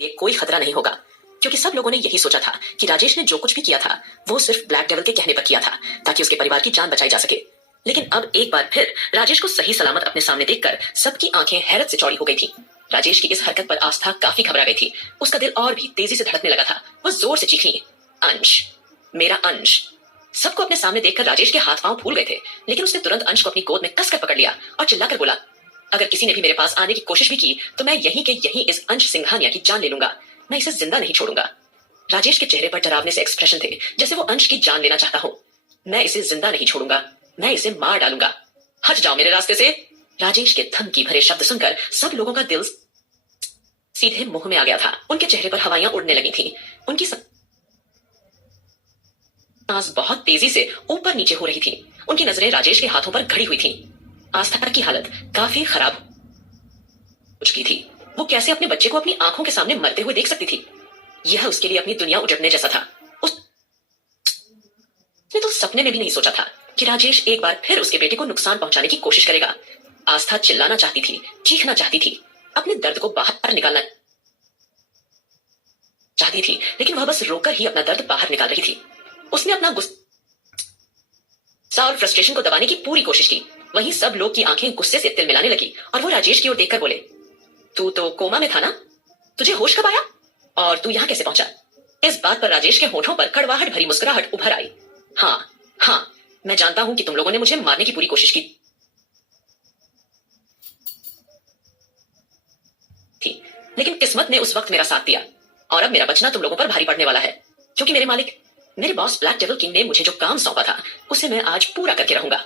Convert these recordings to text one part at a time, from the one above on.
ये कोई खतरा नहीं होगा, क्योंकि सब लोगों ने यही सोचा था कि राजेश ने जो कुछ भी किया था वो सिर्फ ब्लैक डेविल के कहने पर किया था ताकि उसके परिवार की जान बचाई जा सके। लेकिन अब एक बार फिर राजेश को सही सलामत अपने सामने देखकर सबकी आंखें हैरत से चौड़ी हो गई थी। राजेश की इस हरकत पर आस्था काफी घबरा गई थी। उसका दिल और भी तेजी से धड़कने लगा था। वो जोर से चीखी, अंश, मेरा अंश। सबको अपने सामने देखकर राजेश के हाथ पांव फूल गए थे, लेकिन उसने तुरंत अंश को अपनी गोद में कसकर पकड़ लिया और चिल्लाकर बोला, अगर किसी ने भी मेरे पास आने की कोशिश भी की तो मैं यहीं के यहीं इस अंश सिंघानिया की जान ले लूंगा। मैं इसे जिंदा नहीं छोड़ूंगा। राजेश के चेहरे पर डरावने से एक्सप्रेशन थे, जैसे वो अंश की जान लेना चाहता हो। मैं इसे जिंदा नहीं छोड़ूंगा, मैं इसे मार डालूंगा। हट जाओ मेरे रास्ते से। राजेश के धमकी भरे शब्द सुनकर सब लोगों का दिल सीधे मुंह में आ गया था। उनके चेहरे पर हवाइयां उड़ने लगी थी। उनकी सांस बहुत तेजी से ऊपर नीचे हो रही थी। उनकी नजरें राजेश के हाथों पर खड़ी हुई थी। आस्था की हालत काफी खराब हो चुकी थी। वो कैसे अपने बच्चे को अपनी आंखों के सामने मरते हुए देख सकती थी? यह उसके लिए अपनी दुनिया उजड़ने जैसा था। उसने तो सपने में भी नहीं सोचा था कि राजेश एक बार फिर उसके बेटे को नुकसान पहुंचाने की कोशिश करेगा। आस्था चिल्लाना चाहती थी, चीखना चाहती थी, अपने दर्द को बाहर निकालना चाहती थी, लेकिन वह बस रोकर ही अपना दर्द बाहर निकाल रही थी। उसने अपना गुस्सा और फ्रस्ट्रेशन को दबाने की पूरी कोशिश की। वहीं सब लोग की आंखें गुस्से से तिलमिलाने लगी और वो राजेश की ओर देखकर बोले, तू तो कोमा में था ना? तुझे होश कब आया? और तू यहां कैसे पहुंचा? इस बात पर राजेश के होठों पर कड़वाहट भरी मुस्कुराहट उभर आई। हाँ हाँ, मैं जानता हूं कि तुम लोगों ने मुझे मारने की पूरी कोशिश की थी, लेकिन किस्मत ने उस वक्त मेरा साथ दिया और अब मेरा बचना तुम लोगों पर भारी पड़ने वाला है, क्योंकि मेरे मालिक, मेरे बॉस ब्लैक डेविल किंग ने मुझे जो काम सौंपा था उसे मैं आज पूरा करके रहूंगा।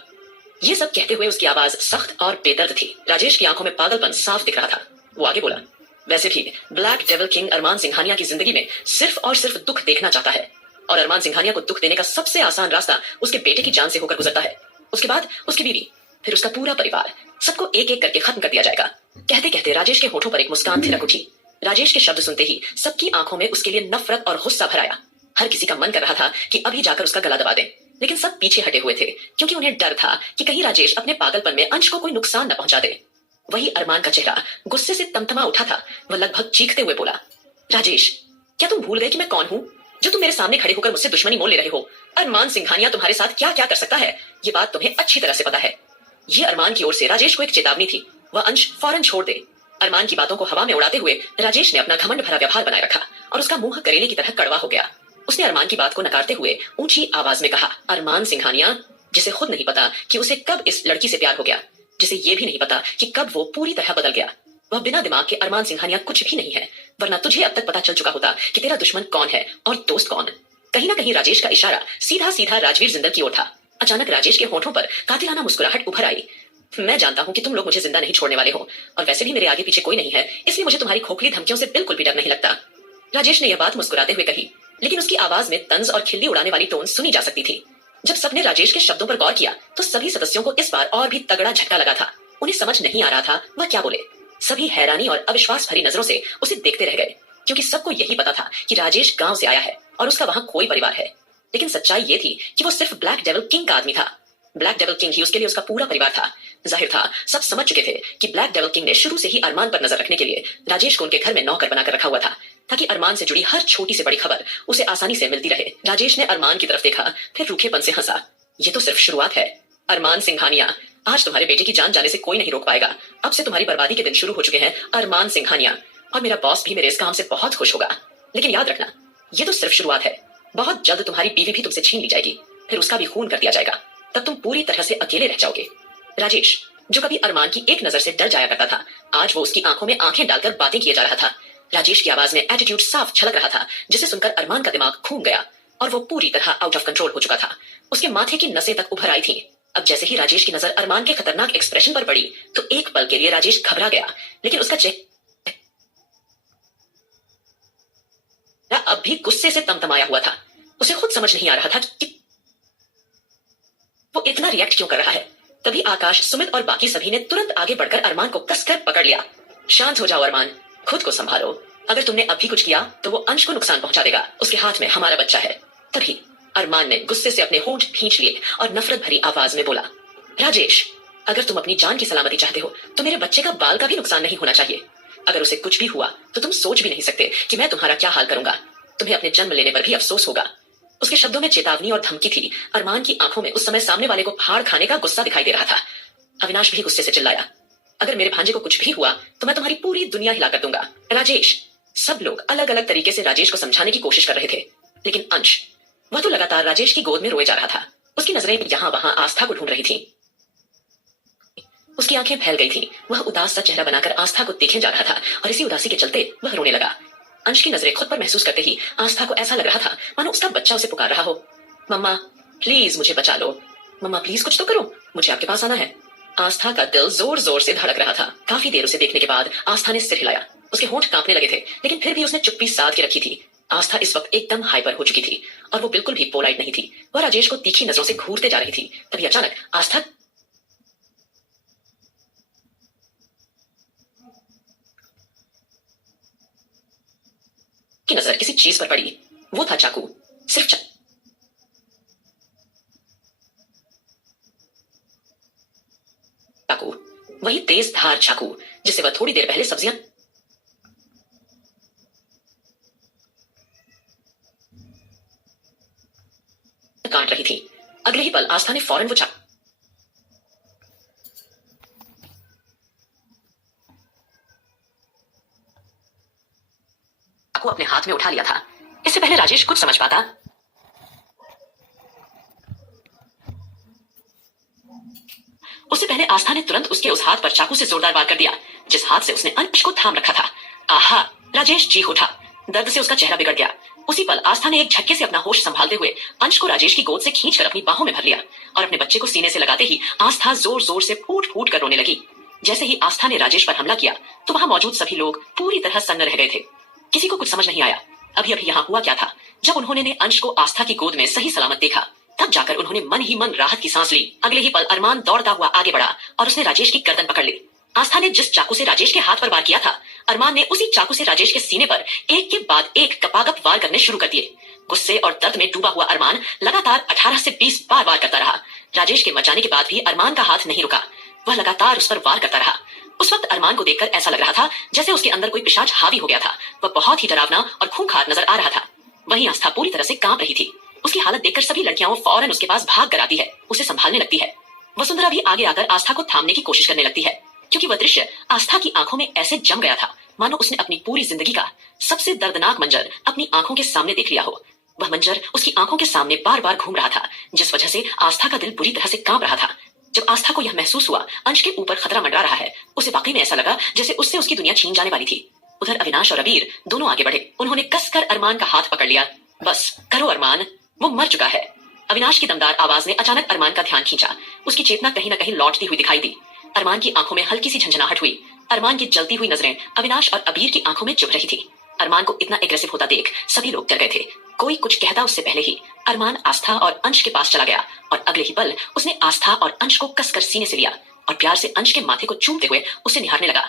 ये सब कहते हुए उसकी आवाज सख्त और बेदर्द थी। राजेश की आंखों में पागलपन साफ दिख रहा था। वो आगे बोला, वैसे भी ब्लैक डेविल किंग अरमान सिंघानिया की जिंदगी में सिर्फ और सिर्फ दुख देखना चाहता है, और अरमान सिंघानिया को दुख देने का सबसे आसान रास्ता उसके बेटे की जान से होकर गुजरता है। उसके बाद उसकी बीवी, फिर उसका पूरा परिवार, सबको एक एक करके खत्म कर दिया जाएगा। कहते कहते राजेश के होठों पर एक मुस्कान थिरक उठी। राजेश के शब्द सुनते ही सबकी आंखों में उसके लिए नफरत और गुस्सा भर आया। हर किसी का मन कर रहा था कि अभी जाकर उसका गला दबा दें, लेकिन सब पीछे हटे हुए थे, क्योंकि उन्हें डर था कि कहीं राजेश अपने पागलपन में अंश को कोई नुकसान न पहुंचा दे। वही अरमान का चेहरा गुस्से से तमतमा उठा था। वह लगभग चीखते हुए बोला, राजेश, क्या तुम भूल गए कि मैं कौन हूं, जो तुम मेरे सामने खड़े होकर मुझसे दुश्मनी मोल ले रहे हो? अरमान सिंघानिया तुम्हारे साथ क्या क्या कर सकता है, ये बात तुम्हें अच्छी तरह से पता है। ये अरमान की ओर से राजेश को एक चेतावनी थी। वह अंश फौरन छोड़ दे। अरमान की बातों को हवा में उड़ाते हुए राजेश ने अपना घमंड भरा व्यवहार बनाए रखा और उसका मुंह करेले की तरह कड़वा हो गया। उसने अरमान की बात को नकारते हुए ऊंची आवाज में कहा, अरमान सिंघानिया, जिसे खुद नहीं पता कि उसे कब इस लड़की से प्यार हो गया, जिसे ये भी नहीं पता कि कब वो पूरी तरह बदल गया। वह बिना दिमाग के अरमान सिंघानिया कुछ भी नहीं है, वरना तुझे अब तक पता चल चुका होता कि तेरा दुश्मन कौन है और दोस्त कौन। कहीं ना कहीं राजेश का इशारा सीधा सीधा राजवीर जिंदल की ओर था। अचानक राजेश के होठों पर कातिलाना मुस्कुराहट उभर आई। मैं जानता हूं कि तुम लोग मुझे जिंदा नहीं छोड़ने वाले हो, और वैसे भी मेरे आगे पीछे कोई नहीं है, इसलिए मुझे तुम्हारी खोखली धमकियों से बिल्कुल भी डर नहीं लगता। राजेश ने यह बात मुस्कुराते हुए कही, लेकिन उसकी आवाज में तंज और खिल्ली उड़ाने वाली टोन सुनी जा सकती थी। जब सबने राजेश के शब्दों पर गौर किया तो सभी सदस्यों को इस बार और भी तगड़ा झटका लगा था। उन्हें समझ नहीं आ रहा था वह क्या बोले। सभी हैरानी और अविश्वास भरी नजरों से उसे देखते रह गए, क्योंकि सबको यही पता था कि राजेश गांव से आया है और उसका वहां कोई परिवार है। लेकिन सच्चाई ये थी कि वो सिर्फ ब्लैक डेविल किंग का आदमी था। ब्लैक डेविल किंग ही उसके लिए उसका पूरा परिवार था। जाहिर था सब समझ चुके थे कि ब्लैक डेविल किंग ने शुरू से ही अरमान पर नजर रखने के लिए राजेश को उनके घर में नौकर बनाकर रखा हुआ था, ताकि अरमान से जुड़ी हर छोटी से बड़ी खबर उसे आसानी से मिलती रहे। राजेश ने अरमान की तरफ देखा, फिर रूखेपन से हंसा। ये तो सिर्फ शुरुआत है अरमान सिंघानिया। आज तुम्हारे बेटे की जान जाने से कोई नहीं रोक पाएगा। अब से तुम्हारी बर्बादी के दिन शुरू हो चुके हैं अरमान सिंघानिया, और मेरा बॉस भी मेरे इस काम से बहुत खुश होगा। लेकिन याद रखना, ये तो सिर्फ शुरुआत है। बहुत जल्द तुम्हारी बीवी भी तुमसे छीन ली जाएगी, फिर उसका भी खून कर दिया जाएगा। तब तुम पूरी तरह से अकेले रह जाओगे। राजेश, जो कभी अरमान की एक नजर से डर जाया करता था, आज वो उसकी आंखों में आंखें डालकर बातें किए जा रहा था। राजेश की आवाज में एटीट्यूड साफ झलक रहा था, जिसे सुनकर अरमान का दिमाग घूम गया और वो पूरी तरह आउट ऑफ कंट्रोल हो चुका था। उसके माथे की नसें तक उभर आई थी। अब जैसे ही राजेश की नजर अरमान के खतरनाक एक्सप्रेशन पर पड़ी तो एक पल के लिए राजेश घबरा गया, लेकिन उसका चेहरा अब भी गुस्से से तमतमाया हुआ था। उसे खुद समझ नहीं आ रहा था कि वो इतना रिएक्ट क्यों कर रहा है। तभी आकाश, सुमित और बाकी सभी ने तुरंत आगे बढ़कर अरमान को कसकर पकड़ लिया। शांत हो जाओ अरमान, खुद को संभालो। अगर तुमने अभी कुछ किया तो वो अंश को नुकसान पहुंचा देगा। उसके हाथ में हमारा बच्चा है। तभी अरमान ने गुस्से से अपने होंठ खींच लिए और नफरत भरी आवाज में बोला, राजेश, अगर तुम अपनी जान की सलामती चाहते हो तो मेरे बच्चे का बाल का भी नुकसान नहीं होना चाहिए। अगर उसे कुछ भी हुआ तो तुम सोच भी नहीं सकते कि मैं तुम्हारा क्या हाल करूंगा। तुम्हें अपने जन्म लेने पर भी अफसोस होगा। उसके शब्दों में चेतावनी और धमकी थी। अरमान की आंखों में उस समय सामने वाले को फाड़ खाने का गुस्सा दिखाई दे रहा था। अविनाश भी गुस्से से चिल्लाया, अगर मेरे भांजे को कुछ भी हुआ तो मैं तुम्हारी पूरी दुनिया हिला कर दूंगा। राजेश। सब लोग अलग अलग तरीके से राजेश को समझाने की कोशिश कर रहे थे, लेकिन अंश, वह तो लगातार राजेश की गोद में रोए जा रहा था। उसकी नजरें यहां वहां आस्था को ढूंढ रही थी। उसकी आंखें फैल गई थी। वह उदास सा चेहरा बनाकर आस्था को देखे जा रहा था और इसी उदासी के चलते वह रोने लगा। अंश की नजरें खुद पर महसूस करते ही आस्था को ऐसा लग रहा था मानो उसका बच्चा उसे पुकार रहा हो, मम्मा प्लीज मुझे बचा लो, मम्मा प्लीज कुछ तो करो, मुझे आपके पास आना है। आस्था का दिल जोर जोर से धड़क रहा था। काफी देर उसे देखने के बाद आस्था ने सिर हिलाया। उसके होंठ कांपने लगे थे, लेकिन फिर भी उसने चुप्पी साध के रखी थी। आस्था इस वक्त एकदम हाइपर हो चुकी थी और वो बिल्कुल भी पोलाइट नहीं थी। वह राजेश को तीखी नजरों से घूरते जा रही थी। तभी अचानक आस्था की नजर किसी चीज पर पड़ी। वो था चाकू। सिर्फ चाकू, वही तेज धार चाकू जिसे वह थोड़ी देर पहले सब्जियां काट रही थी। अगले ही पल आस्था ने फौरन वो चाकू अपने हाथ में उठा लिया था। इससे पहले राजेश कुछ समझ पाता, उससे पहले आस्था ने तुरंत उसके उस हाथ पर चाकू से जोरदार वार कर दिया जिस हाथ से उसने अंश को थाम रखा था। आहा! राजेश चीख उठा। दर्द से उसका चेहरा बिगड़ गया। उसी पल आस्था ने एक झटके से अपना होश संभालते हुए अंश को राजेश की गोद से खींचकर अपनी बाहों में भर लिया और अपने बच्चे को सीने से लगाते ही आस्था जोर जोर से फूट फूट कर रोने लगी। जैसे ही आस्था ने राजेश पर हमला किया तो वहां मौजूद सभी लोग पूरी तरह सन्न रह गए थे। किसी को कुछ समझ नहीं आया। अभी अभी यहाँ हुआ क्या था। जब उन्होंने ने अंश को आस्था की गोद में सही सलामत देखा तब जाकर उन्होंने मन ही मन राहत की सांस ली। अगले ही पल अरमान दौड़ता हुआ आगे बढ़ा और उसने राजेश की गर्दन पकड़ ली। आस्था ने जिस चाकू से राजेश के हाथ पर वार किया था, अरमान ने उसी चाकू से राजेश के सीने पर एक के बाद एक कपागप वार करने शुरू कर दिए। गुस्से और दर्द में डूबा हुआ अरमान लगातार 18 से 20 बार वार करता रहा। राजेश के मचाने के बाद भी अरमान का हाथ नहीं रुका। वह लगातार उस पर वार करता रहा। उस वक्त अरमान को देखकर ऐसा लग रहा था जैसे उसके अंदर कोई पिशाच हावी हो गया था। वह बहुत ही डरावना और खूंखार नजर आ रहा था। वहीं आस्था पूरी तरह से कांप रही थी। उसकी हालत देखकर सभी लड़कियां फौरन उसके पास भाग कर आती है, उसे संभालने लगती है। वसुंधरा भी आगे आकर आस्था को थामने की कोशिश करने लगती है, क्योंकि वह दृश्य आस्था की आंखों में ऐसे जम गया था मानो उसने अपनी पूरी जिंदगी का सबसे दर्दनाक मंजर अपनी आंखों के सामने देख लिया हो। वह मंजर उसकी आंखों के सामने बार बार घूम रहा था, जिस वजह से आस्था का दिल बुरी तरह से कांप रहा था। जब आस्था को यह महसूस हुआ अंश के ऊपर खतरा मंडरा रहा है, उसे वाकई में ऐसा लगा जैसे उससे उसकी दुनिया छीन जाने वाली थी। उधर अविनाश और अबीर दोनों आगे बढ़े। उन्होंने कसकर अरमान का हाथ पकड़ लिया। बस करो अरमान, वो मर चुका है। अविनाश की दमदार आवाज ने अचानक अरमान का ध्यान खींचा। उसकी चेतना कहीं न कहीं लौटती हुई दिखाई दी। अरमान की आंखों में हल्की सी झंझनाहट हुई। अरमान की जलती हुई नजरें अविनाश और अबीर की आंखों में चुभ रही थी। अरमान को इतना एग्रेसिव होता देख सभी लोग डर गए थे। कोई कुछ कहता उससे पहले ही अरमान आस्था और अंश के पास चला गया और अगले ही पल उसने आस्था और अंश को कसकर सीने से लिया और प्यार से अंश के माथे को चूमते हुए उसे निहारने लगा।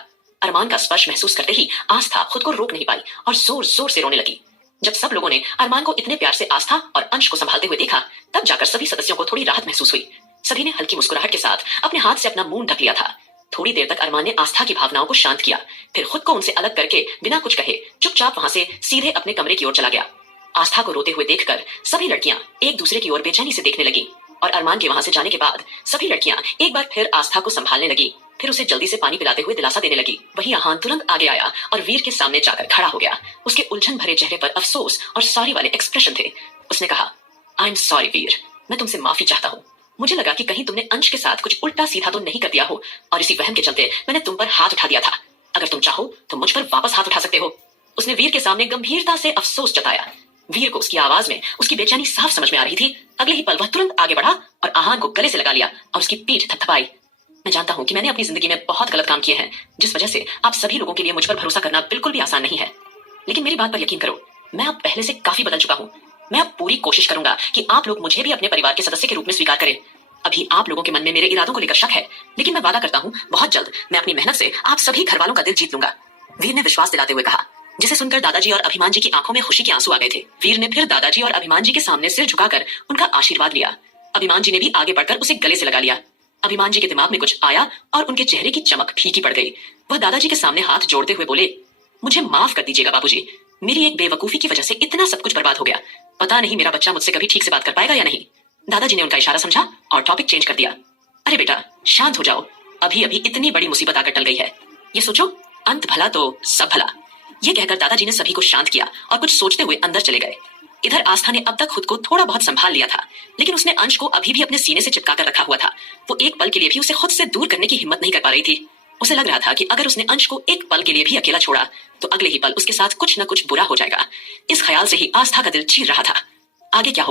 अरमान का स्पर्श महसूस करते ही आस्था खुद को रोक नहीं पाई और जोर जोर से रोने लगी। जब सब लोगों ने अरमान को इतने प्यार से आस्था और अंश को संभालते हुए देखा तब जाकर सभी सदस्यों को थोड़ी राहत महसूस हुई। सभी ने हल्की मुस्कुराहट के साथ अपने हाथ से अपना मुंह ढक लिया था। थोड़ी देर तक अरमान ने आस्था की भावनाओं को शांत किया, फिर खुद को उनसे अलग करके बिना कुछ कहे चुपचाप वहां से सीधे अपने कमरे की ओर चला गया। आस्था को रोते हुए देखकर सभी लड़कियां एक दूसरे की ओर बेचैनी से देखने लगी और अरमान के वहां से जाने के बाद सभी लड़कियां एक बार फिर आस्था को संभालने लगी, फिर उसे जल्दी से पानी पिलाते हुए दिलासा देने लगी। वही आहान तुरंत आगे आया और वीर के सामने जाकर खड़ा हो गया। उसके उलझन भरे चेहरे पर अफसोस और सॉरी वाले एक्सप्रेशन थे। उसने कहा, आई एम सॉरी वीर, मैं तुमसे माफी चाहता हूँ। मुझे लगा कि कहीं तुमने अंश के साथ कुछ उल्टा सीधा तो नहीं कर दिया हो और इसी वहम के चलते मैंने तुम पर हाथ उठा दिया था। अगर तुम चाहो तो मुझ पर वापस हाथ उठा सकते हो। उसने वीर के सामने गंभीरता से अफसोस जताया। वीर को उसकी आवाज में उसकी बेचैनी साफ समझ में आ रही थी। अगले ही पल वह तुरंत आगे बढ़ा और आहान को गले से लगा लिया और उसकी पीठ थपथपाई। मैं जानता हूं कि मैंने अपनी जिंदगी में बहुत गलत काम किए हैं, जिस वजह से आप सभी लोगों के लिए मुझ पर भरोसा करना बिल्कुल भी आसान नहीं है। लेकिन मेरी बात पर यकीन करो, मैं अब पहले से काफी बदल चुका हूँ। मैं अब पूरी कोशिश करूंगा कि आप लोग मुझे भी अपने परिवार के सदस्य के रूप में स्वीकार करें। अभी आप लोगों के मन में मेरे इरादों को लेकर शक है, लेकिन मैं वादा करता हूँ बहुत जल्द मैं अपनी मेहनत से आप सभी घर वालों का दिल जीत लूंगा। वीर ने विश्वास दिलाते हुए कहा, जिसे सुनकर दादाजी और अभिमान जी की आंखों में खुशी के आंसू आ गए थे। वीर ने फिर दादाजी और अभिमान जी के सामने सिर झुकाकर उनका आशीर्वाद लिया। अभिमान जी ने भी आगे बढ़कर उसे गले से लगा लिया। अभिमान जी के दिमाग में कुछ आया और उनके चेहरे की चमक फीकी पड़ गई। वह दादाजी के सामने हाथ जोड़ते हुए बोले, मुझे माफ कर दीजिएगा बाबूजी, मेरी एक बेवकूफी की वजह से इतना सब कुछ बर्बाद हो गया। पता नहीं मेरा बच्चा मुझसे कभी ठीक से बात कर पाएगा या नहीं। दादाजी ने उनका इशारा समझा और टॉपिक चेंज कर दिया। अरे बेटा शांत हो जाओ, अभी अभी इतनी बड़ी मुसीबत आकर टल गई है। ये सोचो, अंत भला तो सब भला। ये कहकर दादाजी ने सभी को शांत किया और कुछ सोचते हुए अंदर चले गए। इधर आस्था ने अब तक खुद को थोड़ा बहुत संभाल लिया था, लेकिन उसने अंश को अभी भी अपने सीने से चिपका कर रखा हुआ था। वो एक पल के लिए भी उसे खुद से दूर करने की हिम्मत नहीं कर पा रही थी। उसे लग रहा था कि अगर उसने अंश को एक पल के लिए भी अकेला छोड़ा तो अगले ही पल उसके साथ कुछ न कुछ बुरा हो जाएगा। इस ख्याल से ही आस्था का दिल चीर रहा था। आगे क्या होगा